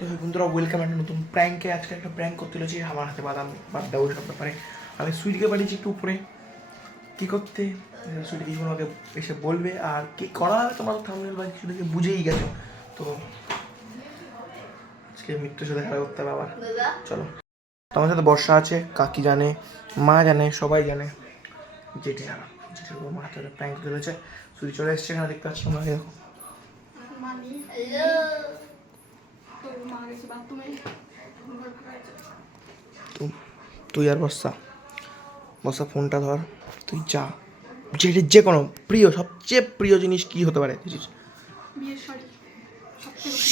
তো বন্ধুরা ওয়েলকাম একটা নতুন প্র্যাঙ্কে আজকে একটা প্র্যাঙ্ক করতে চলেছি আমার হাতে বাদাম বাদ দাও সব ব্যাপারে। আমি সুইটিকে পাঠিয়েছি একটু উপরে। কী করতে? সুইটি কিছু আমাকে এসে বলবে। আর কি করা হবে তোমার থামনেল বা কিছু দেখে বুঝেই গেছো? তো আজকে মৃত্যুর সাথে খেলা করতে হবে আবার। চলো। তোমার সাথে বর্ষা আছে কাকি জানে মা জানে সবাই জানে। জেঠি জানা। জেঠির উপর মা হাতে প্র্যাঙ্ক চলেছে। সুইটি চলে এসছে এখানে দেখতে পাচ্ছি আমরা দেখো মানি তো মা গেছে বাথরুমে ঘর ফাঁকা আছে তু- তুই আর বর্ষা বর্ষা ফোনটা ধর তুই যা। যেটা যে কোনো প্রিয় সবচেয়ে প্রিয় জিনিস কি হতে পারে।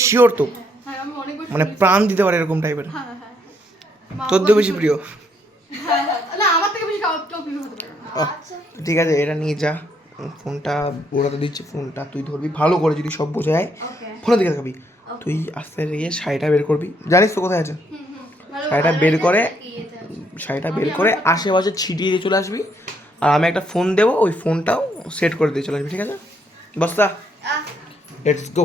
শিওর তো। হ্যাঁ মানে প্রাণ দিতে পারে এরকম টাইপের হ্যাঁ হ্যাঁ তোর দিয়ে বেশি প্রিয়। ঠিক আছে এটা নিয়ে যা। ফোনটা ওরা তো দিচ্ছে ফোনটা। তুই ধরবি ভালো করে যদি সব বোঝা যায় ওকে ফোনের দিকে দেখাবি তুই আস্তে আস্তে গিয়ে শাড়িটা বের করবি। জানিস তো কোথায় আছে? শাড়িটা বের করে শাড়িটা বের করে আশেপাশে ছিটিয়ে দিয়ে চলে আসবি। আর আমি একটা ফোন দেবো ওই ফোনটাও সেট করে দিয়ে চলে আসবি ঠিক আছে? বস্তা লেটস গো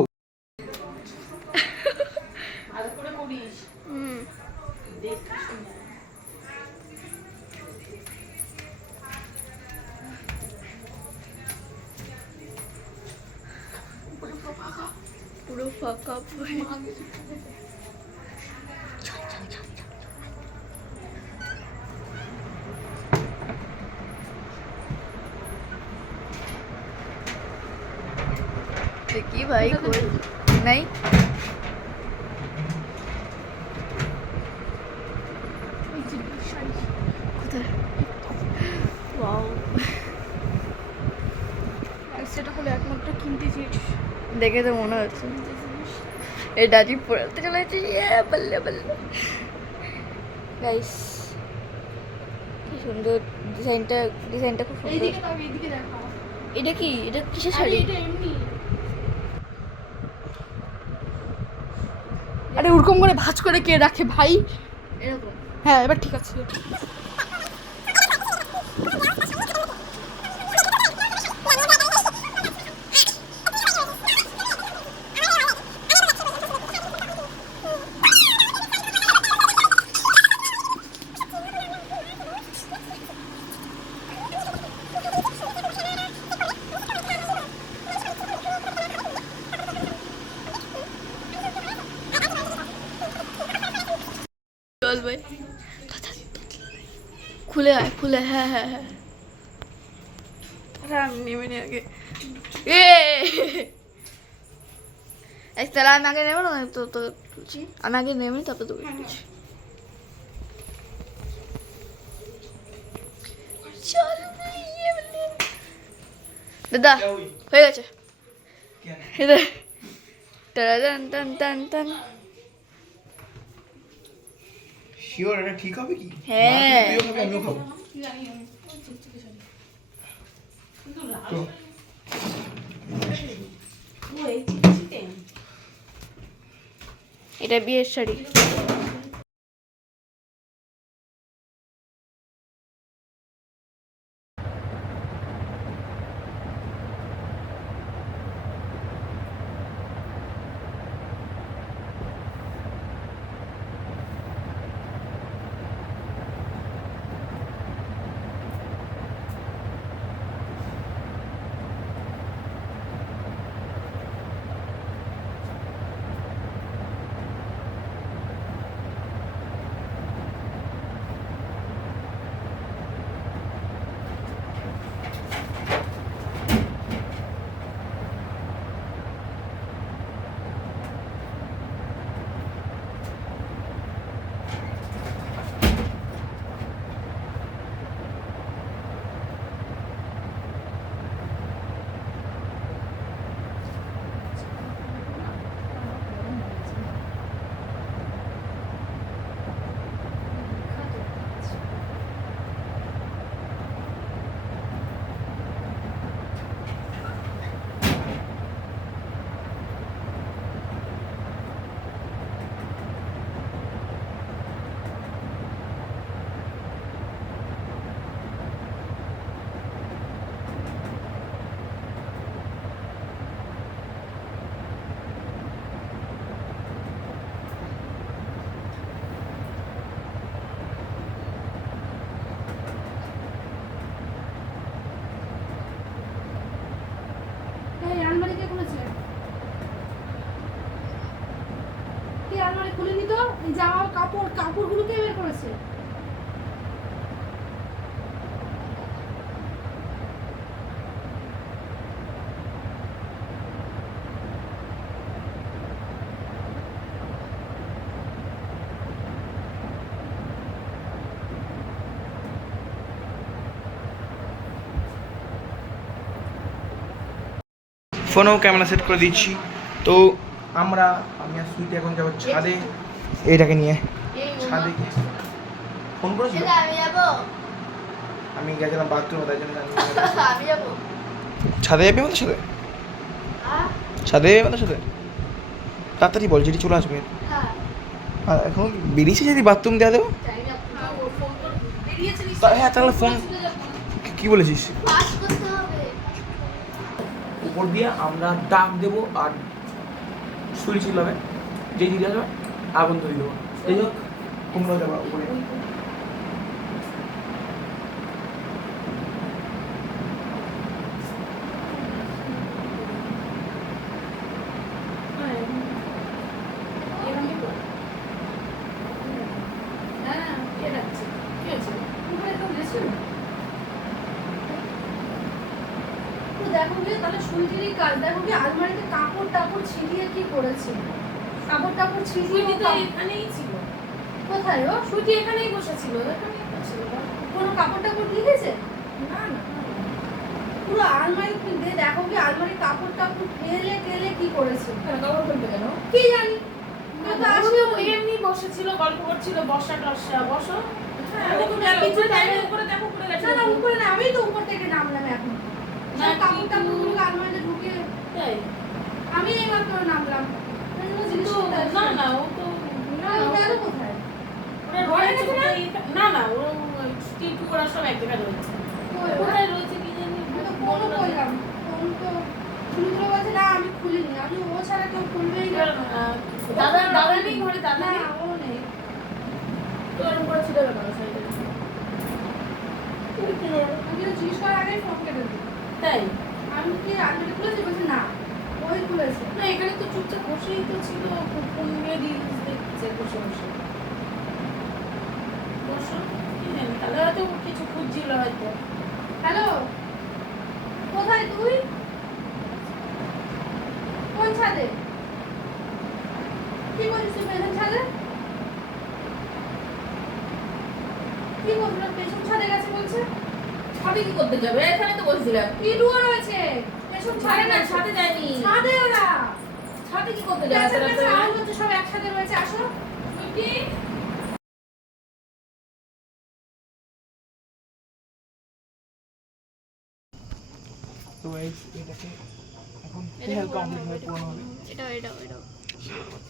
হলো একমাত্র কিনতে জিনিস দেখে তো মনে হচ্ছে। এই ডাজি পড়াতে চলেছে। ইয়ে বললে বললে গাইস কি সুন্দর ডিজাইনটা ডিজাইনটা খুব সুন্দর। এটা কি? এটা কিসের শাড়ি? এটা এমনি। আরে ওরকম করে ভাজ করে কে রাখে ভাই? এরকম। হ্যাঁ এবার ঠিক আছে চল ভাই খুলে হ্যাঁ হ্যাঁ হ্যাঁ। আমি নেমে নি আগে। এ তাহলে আমি আগে নেব না? তো তো আমি আগে নেমে তারপর তোকে না, ইয়ে বলে। দাদা হয়ে গেছে। টান টান টান টান। শিওর এটা ঠিক হবে কি? হ্যাঁ। আমিও খাব। তো, এটা বিয়ের শাড়ি। জামা কাপড়, কাপড়গুলো কে বের করেছে? ফোনেও ক্যামেরা সেট করে দিচ্ছি। তো আমরা, আমি আর সুইটি এখন যাব ছাদে। এইটাকে নিয়ে। ছাদে গিয়ে ফোন করেছিল? আমি যাব। আমি গেছিলাম বাথরুমে তাই জন্য ছাদে যাবি আমাদের সাথে? ছাদে যাবি আমাদের সাথে? তাড়াতাড়ি বল যেটি চলে আসবে। হ্যাঁ। আর এখন বেরিয়েছে যদি বাথরুম দেওয়া দেবো? হ্যাঁ তাহলে ফোন কি- বলেছিস? পাস করতে হবে। উপর দিয়ে আমরা ডাক দেবো আর সুইচ চিল্লাবে যেই দিকে আসবে আগুন ধরিয়ে দেবো যাই হোক তোমরাও যাবা উপরে। দেখো তাহলে সুইটিরই কাজ, দেখো কি, আলমারিতে কাপড় টাপড় ছিটিয়ে কি করেছে? কাপড় টাপড় সুইটি তো এখানেই ছিল। কোথায় ও? সুইটি এখানেই বসেছিল এখানেই বসেছিল। কোনো কাপড় টাপড় লিখেছে না না। পুরো আলমারি খুলে দেখো কি আলমারি কাপড় টাপড় ফেলে টেলে কি করেছে? কেন কাপড় খুলবে কেন? কি জানি? এমনি বসেছিল গল্প করছিল বসা টসা বসো। হ্যাঁ, আমি তো উপরে- থেকে নামলাম এখন। না, কাপড় টাপড় আলমারিতে ঢুকে তাই? আমি এইমাত্র নামলাম। না না ও তো না না? না না ও স্টিল টুকরা সব এক জায়গায় রয়েছে? কোথায় রয়েছে কি জানি তো ফোনও করলাম ফোন তো খুলগুলো বলছে না আমি খুলিনি আমি ও ছাড়া কেউ খুলবেই না দাদা দাদা নেই ঘরে দাদা না ও নেই তো এরকম করে ছিল কেন সাইডে জিজ্ঞেস করার আগেই ফোন কেটে দিই তাই আমি কি আলমারি খুলেছি বলছে না ওই খুলেছে না এখানে তো চুপচাপ বসেই তো ছিল ফোন নিয়ে রিলস দেখছে বসে বসে। বসো। কি জানি তাহলে হয়তো কিছু খুঁজছিল হয়তো। হ্যালো? কোথায় তুই? কোন ছাদে? কি তুই পেছন ছাদে? কি করছিস পেছন ছাদে গেছে বলছে? ছাদে কি করতে যাবে? এখানে তো বসছিলাম পিডুও রয়েছে পেছন ছাদে ছাদে না ছাদে যায়নি। ছাদে ওরা। ছাদে কি করতে যাবে পেছন তাহলে পেছন আউল হচ্ছে সব একসাথে রয়েছে আসো। কি তো guys, এটাকে এখন হালকা কমপ্লিট হয়ে পূর্ণ হবে? এটা এটা এটা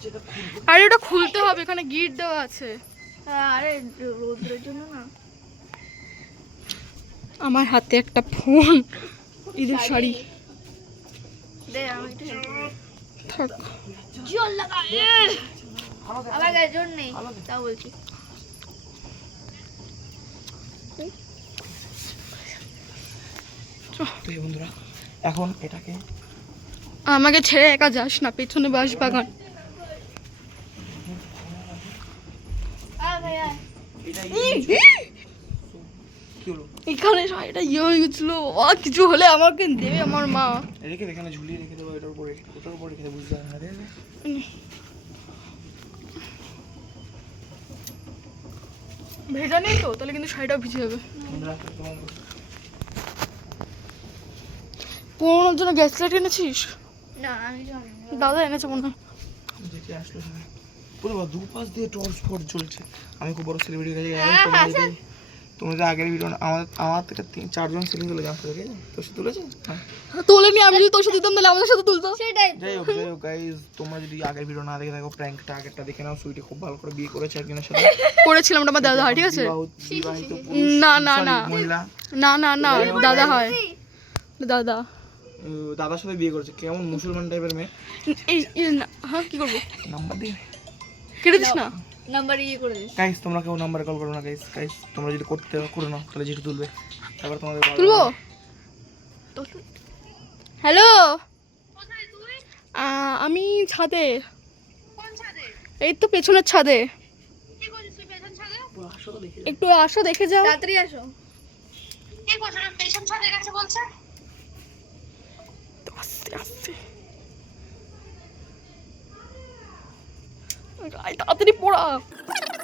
যেটা খুলবো আরে ওটা খুলতে হবে এখানে গিট দেওয়া আছে। আরে রোদ্রের জন্য না। আমার হাতে একটা ফোন। ঈদের শাড়ি। দে আমি একটু থাক। জল লাগা আমার গায়ে জোর নেই তাও বলছি। তো এই বন্ধুরা এখন এটাকে আমাকে ছেড়ে একা যাস না পেছনে বাস বাগান। এটা এখানে এটা ইয়ে হয়ে গেছিল। ও কিছু হলে আমাকে দেবে আমার মা। রেখে দে, এখানে ঝুলিয়ে রেখে দেবো এটার উপরে ওটার উপরে রেখে দেবো বুঝতে ভেজা নেই তো? তাহলে কিন্তু শাড়িটাও ভিজে যাবে। তোমার জন্য গ্যাস লাইট এনেছিস? না আমি জানি দাদা এনেছে মনে হয়। দেখে আসলো পুরো বা দুপাশ দিয়ে টর্চ ফট জ্বলছে। আমি খুব বড় সেলিব্রিটি কাছে গেলাম হ্যাঁ, তোমরা হ্যাঁ, যে আগের ভিডিও আমার আমার থেকে তিন চারজন সেলিং তুলে জানতে দেখে তোর সাথে তুলেছে? হ্যাঁ। তোলেনি আমি যদি তোর সাথে দিতাম তাহলে আমাদের সাথে তুলতো। সেটাই। যাই হোক যাই হোক গাইজ তোমরা যদি আগের ভিডিও না দেখে থাকো প্র্যাঙ্কটা আগেরটা দেখে নাও সুইটি খুব ভালো করে বিয়ে করেছে একজনের সাথে। করেছিলাম ওটা আমার দাদা হয় ঠিক আছে? না, না, না। না না না দাদা হয়। দাদা। দাদার সাথে বিয়ে করেছে। কেমন মুসলমান টাইপের মেয়ে? এই না, হ্যাঁ কি করব? নাম্বার দিয়ে। কেটে দিস না। নাম্বার ইয়ে করে দিস। গাইজ তোমরা কেউ নাম্বারে কল করো না গাইজ গাইজ তোমরা যদি করতে করো না তাহলে যেটা তুলবে। তারপর তোমাদের তুলবো? হ্যালো আমি ছাদে। এই তো পেছনের ছাদে। আসো তো দেখি একটু আসো দেখে যাও। তাড়াতাড়ি আসো। আস্তে আস্তে আয়, তাড়াতাড়ি পড়া চুপ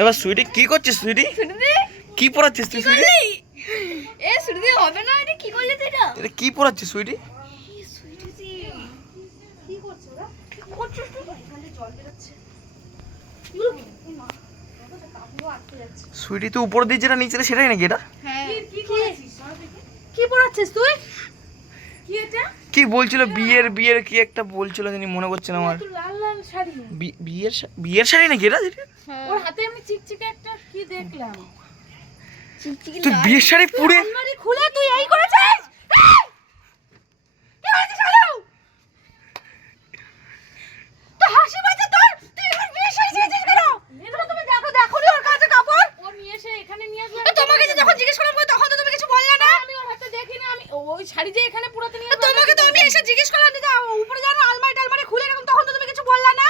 এবার সুইটি কি করছিস সুইটি কি পড়াচ্ছিস তুই সুইটি এ শুরুতে হবে না এটা কি করলি তুই এটা এটা কি পড়াচ্ছিস সুইটি কি করছ ওরা এখানে জল বেরোচ্ছে কাপড়ও আটকে যাচ্ছে সুইটি তো উপর দিয়ে যেটা নিচে সেটাই নাকি এটা? হ্যাঁ। কি পড়াচ্ছিস? তুই? কি এটা? কি বলছিল? বিয়ের বিয়ের কি একটা বলছিল জানি মনে করছে না আমার। তো লাল লাল শাড়ি। বিয়ের বিয়ের শাড়ি নাকি এটা ওর হাতে আমি চিকচিকে একটা কি দেখলাম? তুই বিয়ের শাড়ি পুড়ে খুলে তুই এই করেছিস কি হয়েছে শালু তো হাসি পাচ্ছে তোর তুই আমার বিয়ে সাজিয়েছিস কেন এটা তুমি দেখো দেখো নি ওর কাছে কাপড় ও নিয়ে এসে এখানে নিয়ে আসলো তোমাকে যখন জিজ্ঞেস করলাম তখন তো তুমি কিছু বললে না আমি ওর হাতে দেখি না আমি ওই শাড়ি যে এখানে পুরাতে নিয়ে তোমাকে তো আমি এসে জিজ্ঞেস করলাম উপরে জানো আলমারি টালমারি খুলে এরকম তখন তো তুমি কিছু বললা না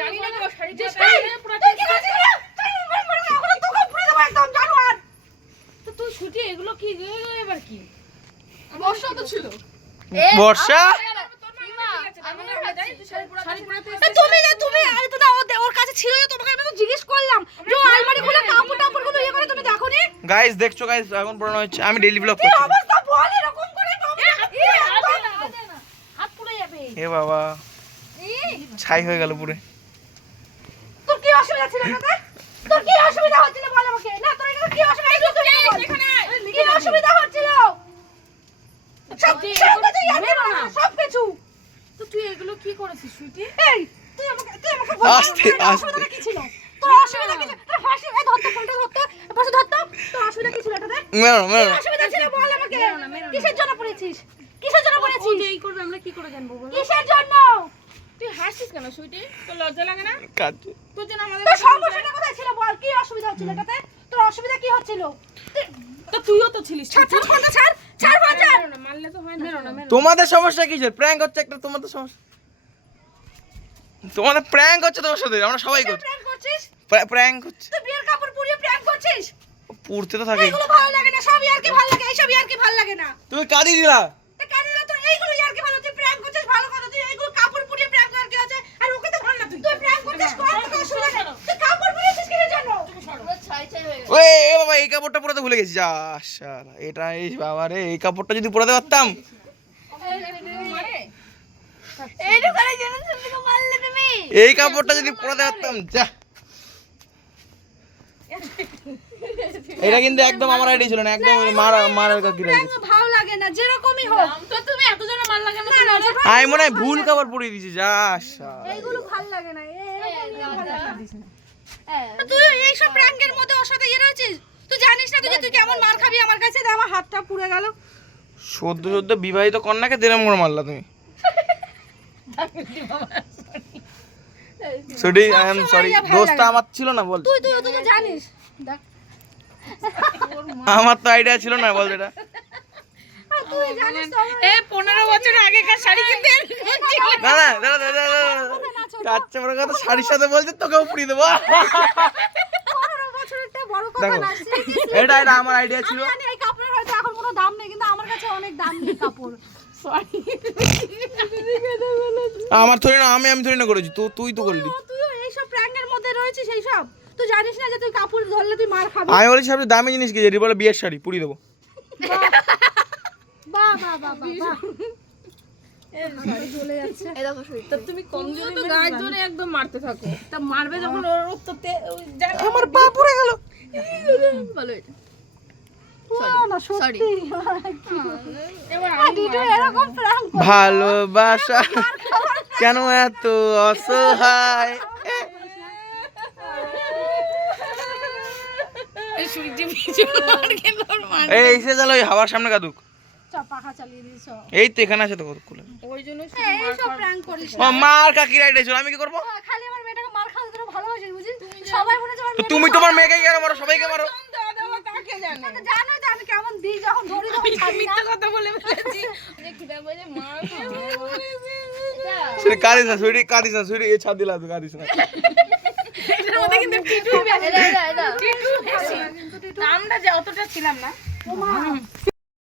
জানি না ও শাড়ি যে পুরাতে তুই ছুটি এগুলো কি এবার কি বর্ষা তো ছিল বর্ষা শাড়ি পুরাতে তা তুমি যে তুমি আরে তো না ও দে- ওর কাছে ছিল যে তোমাকে আমি তো জিজ্ঞেস করলাম যে ও আলমারি খুলে কাপড় টাপড়গুলো ইয়ে করে তুমি দেখো নি গাইস দেখছ গাইস এখন পড়ানো হচ্ছে। আমি ডেইলি ব্লগ কি করছি। অবস্থা? বল এরকম করে ইয়ে, হাত পুড়ে যাবে। এ বাবা ছাই হয়ে গেল পুরো। তোর কি অসুবিধা ছিল তাতে তোর কি অসুবিধা হচ্ছিল বল আমাকে? না তোর এটা কি অসুবিধা? হচ্ছিল তুই বল। কি অসুবিধা হচ্ছিল? সব কিছু ইয়াদ না না। সব কিছু। তো তুই এগুলো কি করেছিস সুইটি? এই তুই আমাকে তুই আমাকে বল। আস্তে, আস্তে। কি ছিল? তোর অসুবিধা কি তোর হাসি এই ধরতো ফোনটা ধরতো বসে ধরতো তোর অসুবিধা কি ছিল এটাতে মেরো মেরো অসুবিধা ছিল বল আমাকে। কিসের জন্য পড়েছিস? কিসের জন্য পড়েছিস? এই করবে আমরা কি করে জানব বল? কিসের জন্য? তুই হাসছিস কেন সুইটি? তোর লজ্জা লাগে না? কাজ তোর জন্য আমাদের তোর সমস্যাটা কোথায় ছিল বল? কি অসুবিধা হচ্ছিল এটাতে তোর অসুবিধা কি হচ্ছিল? তো তুইও তো ছিলিস ছাড় ছাড় ফোনটা ছাড় ছাড় ফোন ছাড়। না মারলে তো হয় না মেরো না মেরো তোমাদের সমস্যা কিসের? প্র্যাঙ্ক হচ্ছে একটা তোমাদের সমস্যা। তোমাদের প্র্যাঙ্ক হচ্ছে তোমার সাথে আমরা সবাই করছি। প্র্যাঙ্ক হচ্ছে। তুই বিয়ের কাপড় পরিয়ে প্র্যাঙ্ক করছিস? পুড়তে তো থাকে এইগুলো ভালো লাগে না সব ইয়ার কি ভালো লাগে এইসব ইয়ার কি ভালো লাগে না। তুমি কাঁদি দিলা। তা কেন তোর এইগুলো ইয়ার ভালো তুই প্র্যাঙ্ক করছিস ভালো কথা তুই এইগুলো কাপড় পরিয়ে প্র্যাঙ্ক করার কি আছে? আর ওকে তো ভালো না তুই তুই প্র্যাঙ্ক করছিস কর তোকে অসুবিধা নেই তুই কাপড় পরিয়েছিস কিসের জন্য? ওই এ বাবা এই কাপড়টা পরাতে ভুলে গেছি। যা শালা এটা এই বাবা রে এই কাপড়টা যদি পরাতে পারতাম। এই কাপড়টা যদি পরাতে পারতাম যা। এটা কিন্তু একদম আমার আইডিয়া ছিল না একদম মারা মারার কাকি ভালো লাগে না যেরকমই হোক। তো তুমি এত জনে মার লাগে না আমি মনে হয় ভুল কাপড় পরিয়ে দিয়েছি যা শালা। এইগুলো ভালো লাগে না এ- এরকম ভালো লাগে না। হ্যাঁ তুই এইসব প্র্যাঙ্কের মধ্যে ওর সাথে ইয়ে রয়েছিস? তুই জানিস না তুই যে তুই কেমন মার খাবি আমার কাছে? দে, আমার হাতটা পুড়ে গেল। সদ্য সদ্য বিবাহিত কন্যাকে দিলাম করে মারলা তুমি। সরি আই এম সরি ইয়ে দোস্ত আমার ছিল না বল তুই তুই তুই তো জানিস আমার তো আইডিয়া ছিল না বল এটা তুই জানিস তো এ পনেরো বছর আগেকার শাড়ি কিনতে না না দাঁড়া দাঁড়া কাচ্চা বড় কথা শাড়ির সাথে বলছে তোকেও পুড়িয়ে দেবো পনেরো বছরেরটা বড় কথা না এটা এটা আমার আইডিয়া ছিল আমি এই কাপড়ের হয়তো এখন কোনো দাম নেই কিন্তু আমার কাছে অনেক দাম নেই কাপড় আমার থরি না আমি আমি থরি না করেছি তো তুই তো করলি। তুইও- তুইও এইসব প্র্যাঙ্কের মধ্যে রয়েছিস এইসব? তুই জানিস না যে তুই কাপড় ধরলে তুই মার খাবি? আমি বলেছি সবচেয়ে দামি জিনিস কি যেটি বলে বিয়ের শাড়ি পুড়িয়ে দেবো। বাহ বাহ বাহ বাহ বাহ চলে যাচ্ছে। এই দেখো সুইট তা তুমি কমজোরি তো গায়ের জোরে একদম মারতে থাকো। তা মারবে যখন ওর উত্তর তে- আমার পা পড়ে গেল। ভালো এটা ভালোবাসা। কেন এত অসহায়? এই সে গেল ওই হাওয়ার সামনে কাদুক। পাখা চালিয়ে দিয়েছ। এই তো এখানে আছে তো কতক্ষণ ওই জন্য এই সব প্র্যাঙ্ক করিস ও মার কাকি রাইট ছিল আমি কি করব? খালি আমার মেয়েটাকে মার খাওয়াতে তোরা ভালোবাসিস বুঝিস সবাই মনে হচ্ছে আমার তো তুমি তোমার মেয়েকে কেন মারো? সবাইকে মারো? দাও দাও কাকে জানে? মেয়েটা জানো যে আমি কেমন দিই যখন ধরি তখন ছাড়ি না? মিথ্যা কথা বলে ফেলেছি? যে মার না সুরি কাঁদিস এ ছাদ দিলা তো এটার মধ্যে কিন্তু টিটু বেশি যে অতটা ছিলাম না। মা।